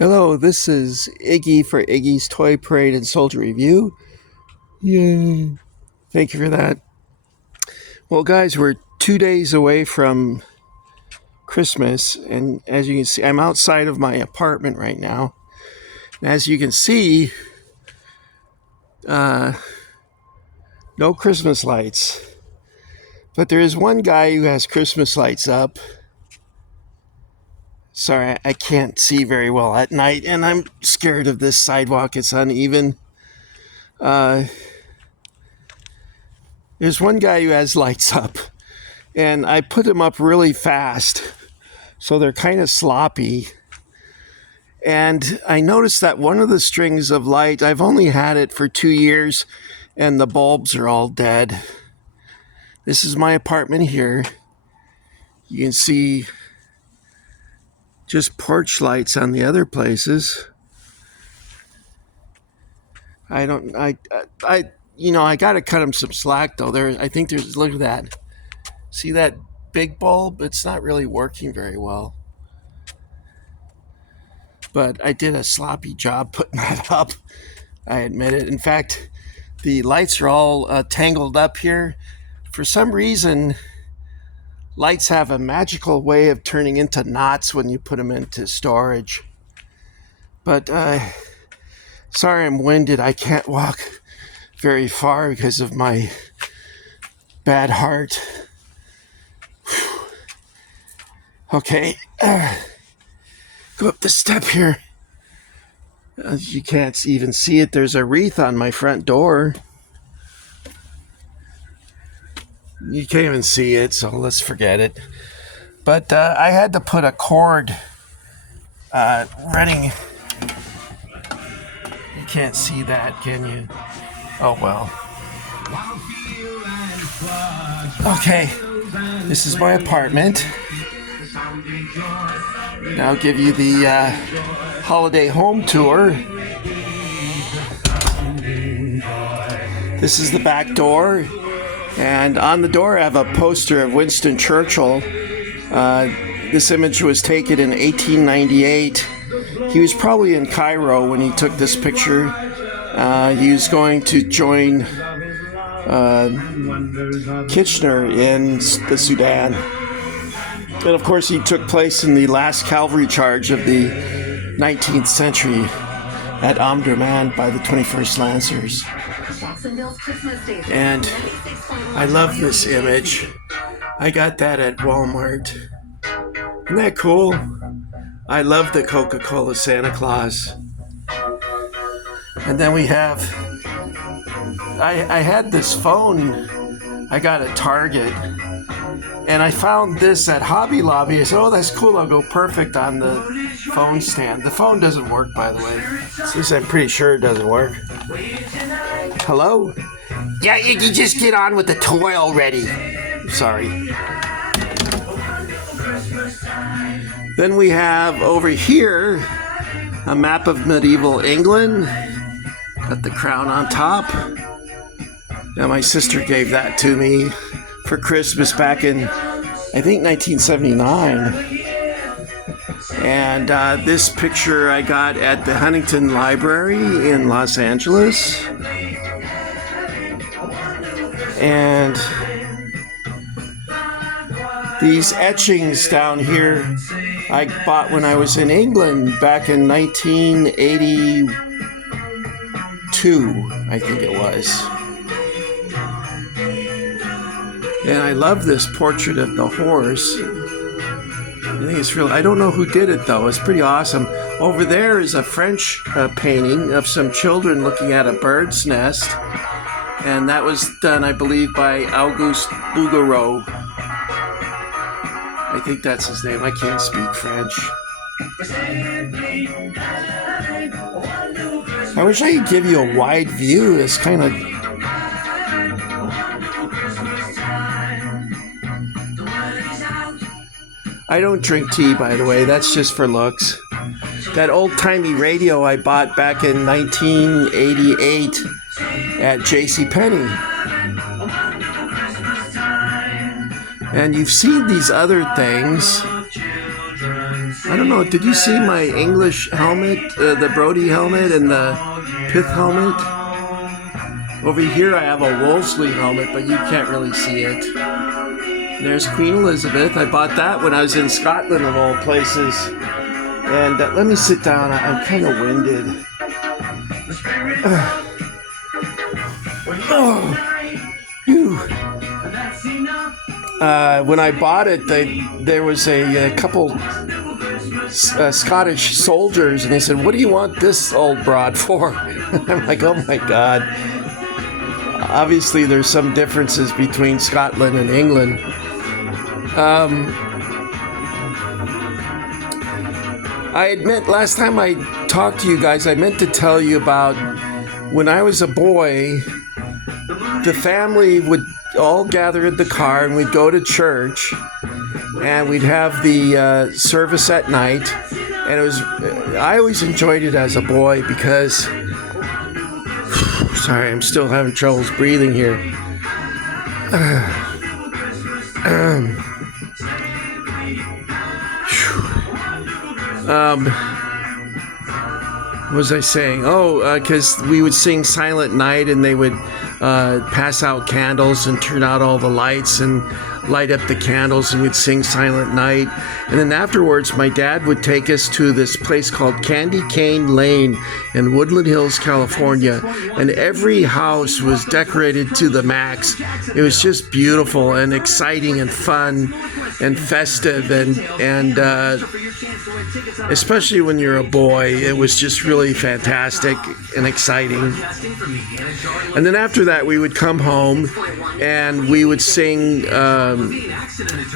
Hello, this is Iggy for Iggy's Toy Parade and Soldier Review. Yay. Thank you for that. Well, guys, we're 2 days away from Christmas, and as you can see, I'm outside of my apartment right now. And as you can see, no Christmas lights. But there is one guy who has Christmas lights up. Sorry, I can't see very well at night, and I'm scared of this sidewalk. It's uneven. There's one guy who has lights up, and I put them up really fast, so they're kind of sloppy. And I noticed that one of the strings of light, I've only had it for 2 years, and the bulbs are all dead. This is my apartment here. You can see just porch lights on the other places. I got to cut them some slack though. Look at that. See that big bulb? It's not really working very well. But I did a sloppy job putting that up. I admit it. In fact, the lights are all tangled up here. For some reason, lights have a magical way of turning into knots when you put them into storage. But sorry, I'm winded. I can't walk very far because of my bad heart. Okay, go up the step here. You can't even see it. There's a wreath on my front door. You can't even see it, so let's forget it. But I had to put a cord running. You can't see that, can you? Oh well. Okay, this is my apartment. Now I'll give you the holiday home tour. This is the back door. And on the door, I have a poster of Winston Churchill. This image was taken in 1898. He was probably in Cairo when he took this picture. He was going to join Kitchener in the Sudan. And of course, he took place in the last cavalry charge of the 19th century at Omdurman by the 21st Lancers. And I love this image. I got that at Walmart. Isn't that cool? I love the Coca-Cola Santa Claus. And then we have, I had this phone I got at Target, and I found this at Hobby Lobby. I said, oh, that's cool. I'll go perfect on the phone stand. The phone doesn't work, by the way. At least I'm pretty sure it doesn't work. Hello? Yeah, you just get on with the toy already. Sorry. Then we have over here a map of medieval England. Got the crown on top. Now my sister gave that to me for Christmas back in, I think, 1979. And this picture I got at the Huntington Library in Los Angeles. And these etchings down here I bought when I was in England back in 1982, I think it was. And I love this portrait of the horse. I think it's real. I don't know who did it though. It's pretty awesome. Over there is a French painting of some children looking at a bird's nest. And that was done, I believe, by Auguste Bouguereau. I think that's his name. I can't speak French. I wish I could give you a wide view. It's kind of... I don't drink tea, by the way. That's just for looks. That old-timey radio I bought back in 1988 at JCPenney. And you've seen these other things. I don't know. Did you see my English helmet, the Brody helmet and the Pith helmet? Over here I have a Wolseley helmet, but you can't really see it. There's Queen Elizabeth. I bought that when I was in Scotland of all places. And let me sit down. I'm kind of winded. When I bought it, there was a couple Scottish soldiers, and they said, "What do you want this old broad for?" I'm like, "Oh my God." Obviously, there's some differences between Scotland and England. I admit, last time I talked to you guys, I meant to tell you about when I was a boy, the family would all gather in the car and we'd go to church and we'd have the service at night. And I always enjoyed it as a boy because, sorry, I'm still having troubles breathing here. What was I saying? Because we would sing Silent Night and they would pass out candles and turn out all the lights and light up the candles, and we'd sing Silent Night. And then afterwards, my dad would take us to this place called Candy Cane Lane in Woodland Hills, California. And every house was decorated to the max. It was just beautiful and exciting and fun and festive, and especially when you're a boy, it was just really fantastic and exciting. And then after that, we would come home and we would sing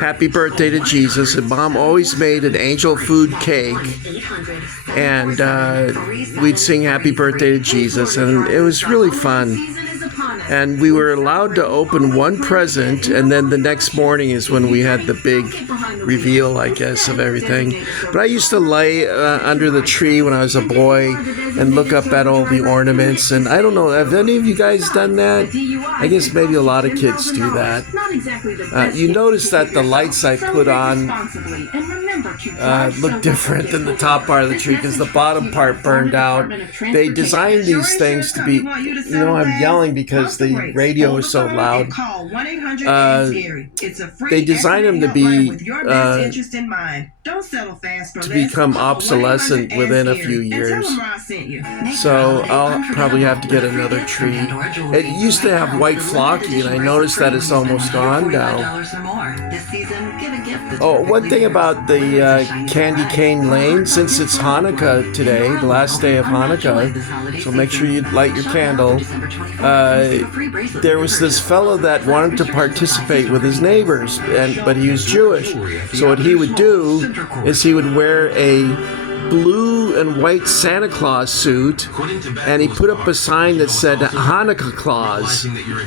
Happy Birthday to Jesus, and Mom always made an angel food cake, and we'd sing Happy Birthday to Jesus, and it was really fun. And we were allowed to open one present, and then the next morning is when we had the big reveal, I guess, of everything. But I used to lay under the tree when I was a boy and look up at all the ornaments. And I don't know, have any of you guys done that? I guess maybe a lot of kids do that. You notice that the lights I put on look different than the top part of the tree because the bottom part burned out. They designed these things to be, I'm yelling because the radio is so loud. They designed them to be to become obsolescent within a few years. So I'll probably have to get another tree. It used to have white flocky, and I noticed that it's almost gone now. Oh, one thing about the Candy Cane Lane, since it's Hanukkah today, the last day of Hanukkah, so make sure you light your candle. There was this fellow that wanted to participate with his neighbors, but he was Jewish. So what he would do is he would wear a blue and white Santa Claus suit, and he put up a sign that said Hanukkah Claus,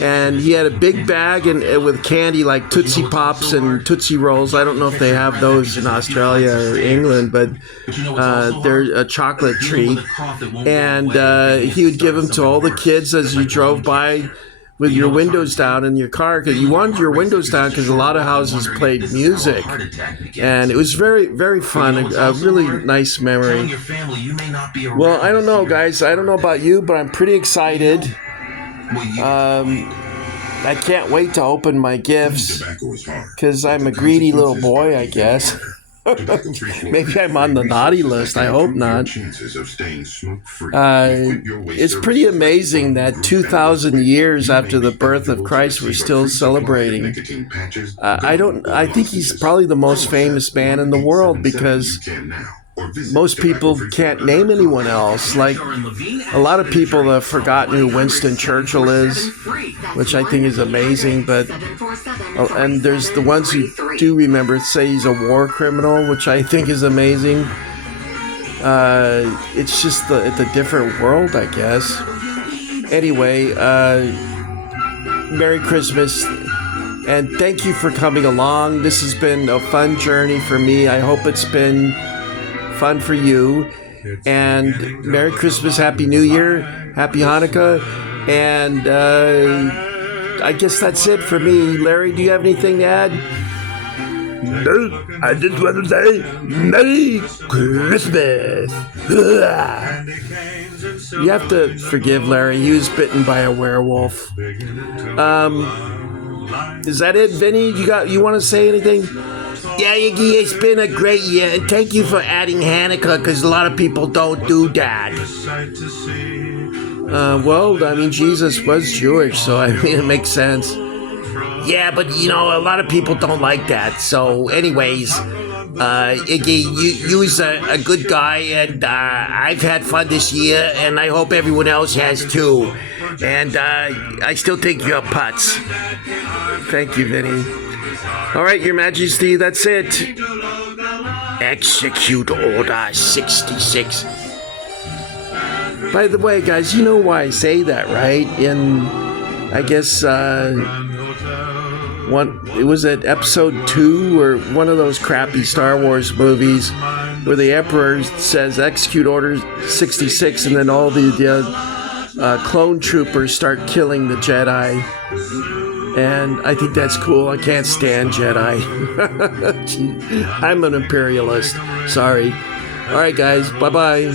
and he had a big bag with candy like Tootsie Pops and Tootsie Rolls. I don't know if they have those in Australia or England, but they're a chocolate treat, and he would give them to all the kids as you drove by with your windows down in your car, because you wanted your windows down because a lot of houses played music, and it was very, very fun. A really nice memory. Well, I don't know, guys. I don't know about you, but I'm pretty excited. I can't wait to open my gifts because I'm a greedy little boy, I guess. Maybe I'm on the naughty list. I hope not. It's pretty amazing that 2,000 years after the birth of Christ, we're still celebrating. I think he's probably the most famous man in the world because most people can't name anyone else. Like, a lot of people have forgotten who Winston Churchill is, which I think is amazing, and there's the ones who do remember say he's a war criminal, which I think is amazing. It's just it's a different world, I guess. Anyway, Merry Christmas, and thank you for coming along. This has been a fun journey for me. I hope it's been fun for you, and Merry Christmas, Happy New Year, Happy Hanukkah, and I guess that's it for me. Larry, do you have anything to add? No, I just want to say Merry Christmas. You have to forgive Larry. He was bitten by a werewolf. Is that it, Vinny? You want to say anything? Yeah, Iggy, it's been a great year, and thank you for adding Hanukkah, because a lot of people don't do that. Well, I mean, Jesus was Jewish, so I mean, it makes sense. Yeah, but a lot of people don't like that. So, anyways, Iggy, you's a good guy, and I've had fun this year, and I hope everyone else has too. And I still think you're putz. Thank you, Vinny. All right, Your Majesty, that's it. Execute Order 66. By the way, guys, you know why I say that, right? I guess, it was at episode 2 or one of those crappy Star Wars movies where the Emperor says execute Order 66 and then all the clone troopers start killing the Jedi. And I think that's cool. I can't stand Jedi. I'm an imperialist. Sorry. All right, guys. Bye-bye.